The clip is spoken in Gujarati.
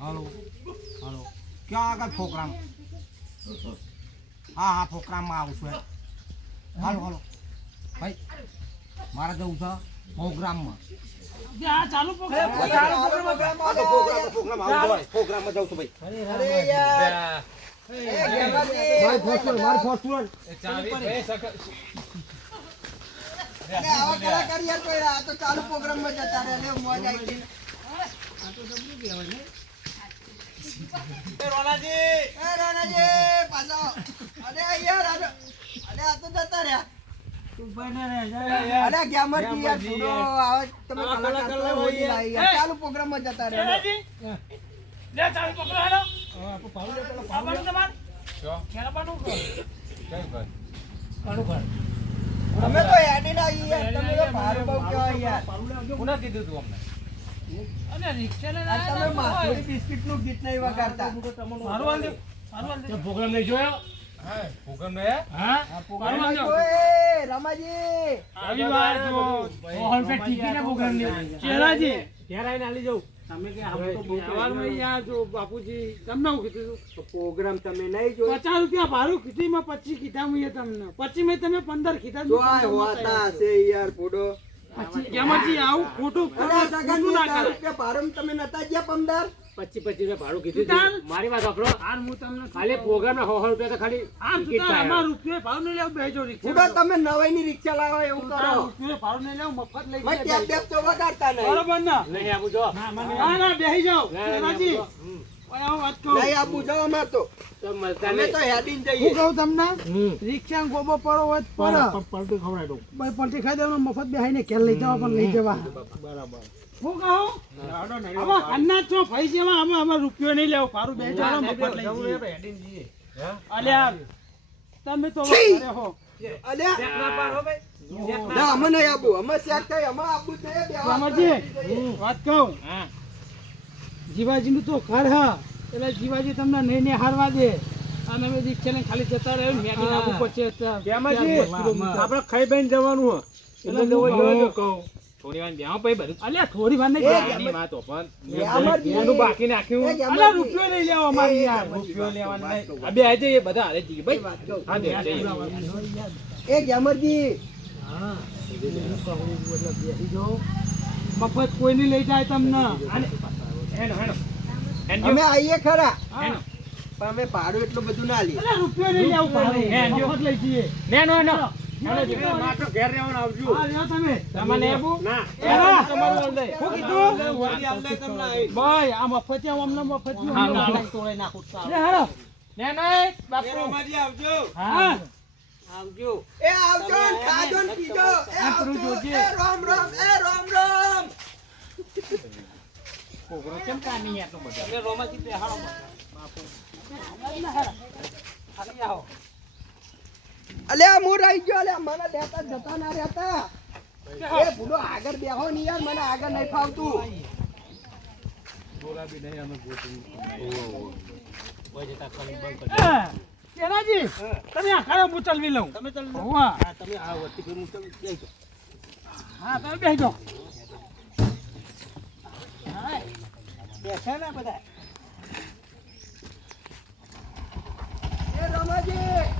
હાલો હાલો. ક્યાં આગળ પ્રોગ્રામ હા હા પ્રોગ્રામમાં આવું છું એમ. હાલો હાલો. ભાઈ મારે જવું છે પ્રોગ્રામમાં. ચાલુ પ્રોગ્રામ. પ્રોગ્રામ પ્રોગ્રામમાં જાઉં છું ભાઈ. અરે યાર. ગેમાજી મારી ફોર્ચ્યુનર મારી ફોર્ચ્યુનર અરે આવા કોઈ આ તો ચાલુ પ્રોગ્રામમાં એ પાછો. અરે યાર અરે આ તો જતા રહ્યા. જતા રહ્યા. અમે તો હેડીને આવીએ. યાર તમે તો ભારું બહુ કહેવાય યાર. કોને કીધું તું લઈને તમે ને ગીત નહીં વગાડતા. પ્રોગ્રામ નહીં જોયો? જો. જો બાપુજી તમને હું કીધું પ્રોગ્રામ તમે નહીં જોયો. પચાસ રૂપિયા ભાડું કીધું પચીસ કીધા તમને. પચીસ મેં તમે પંદર કીધા યાર ફોટો પછી આવું ખોટું ખોટું ના કરાય. ભાડું તમે નતા ગયા પંદર? પચીસ પચીસ રૂપિયા ભાડું કીધું મારી વાત સાંભળો હું તમને ખાલી પ્રોગ્રામ ના સો રૂપિયા તો ખાલી. અમાર રૂપિયા ભાવ નહીં લેવું બેજો રિક્ષા તમે નવાઈ ની રિક્ષા લાવો એવું કરો. રૂપિયા ભાવ નહીં લેવું મફત લઈ મેં ટેપ ટેપ તો વગાડતા નહીં. બરોબર ને? નહીં આપું જો. ના ના બેહી જાઓ. ના, ના, શેનાજી, આપું જો. હમ. ઓય આવો વાત કહું. નહીં આપું જાઓ અમાર તો. તો મળતા અમે નહીં. તો હેડીને હું કહું તમને રિક્ષા ગોબો પડો હોય પડો. પલટી ખવડાવી દઉં. પલટી ખાઈ દેવાનું મફત બેહાઈને કેલ લઈ જવા પણ લઈ જવા. બરાબર. હું કહું હવે અન્ના છો ભાઈ જેવા અમે અમે રૂપિયો નહીં લેવો. પારું બે જણા મફત લઈ જઈએ. અલ્યા તમે તો અરે હો. અલ્યા! ના અમે નહીં આપું. અમે શેક થઈ અમે આપવું જ નહીં બે હાથ રામાજી વાત કહું હા. જીવાજીનું તો ઘર હા. એટલે જીવાજી તમને નહીં નહીં હારવા દે. અને અમે દીક્ષા ને ખાલી જતા રહે મેગી નાખવું પડશે. આપણે ખાઈ બેન જવાનું એટલે હું કહું. કહું. થોડી વાર બેહો પછી બધું અલ્યા થોડી વાર નહીં વાત તો એનું બાકી નાખ્યું. અલ્યા રૂપિયો લઈ લેવો અમારી યાર. રૂપિયો લેવાનું નહીં. આ આજે એ બધા હારે ભાઈ કહું. હા બે એ. હા. મફત લઈ જાય તમને? અમે આવીએ ખરા. પણ અમે ભાડું એટલું બધું ના લઈએ. રૂપિયો નહીં લેવું પડે. હે, જો. મફત લઈ જઈએ. ને નો. આવજો. ના. તમારું લઈ દે. શું કીધું? ભાઈ આ મફતિયા અમને મફતિયું હા, અમને હા. નાખી તોડે નાખું. તો સારું. લે, હાલો. નેનો એ હા. એ આવજો ખાજો પીજો. એ આવજો. એ રામ રામ એ રામ રામ. કેમ બધો અલ્યા હું રહી ગયો અલ્યા મને લેતા જતા ના રહેતા. એ બુડો આગળ બેહો નહીં યાર મને આગળ નહીં ફાવતું. એ, કેનાજી, તમે આ ખાયો હું ચલવી લઉં. હોવા. હા તમે બેસી જાઓ. બેસે ને બધા રમાજી.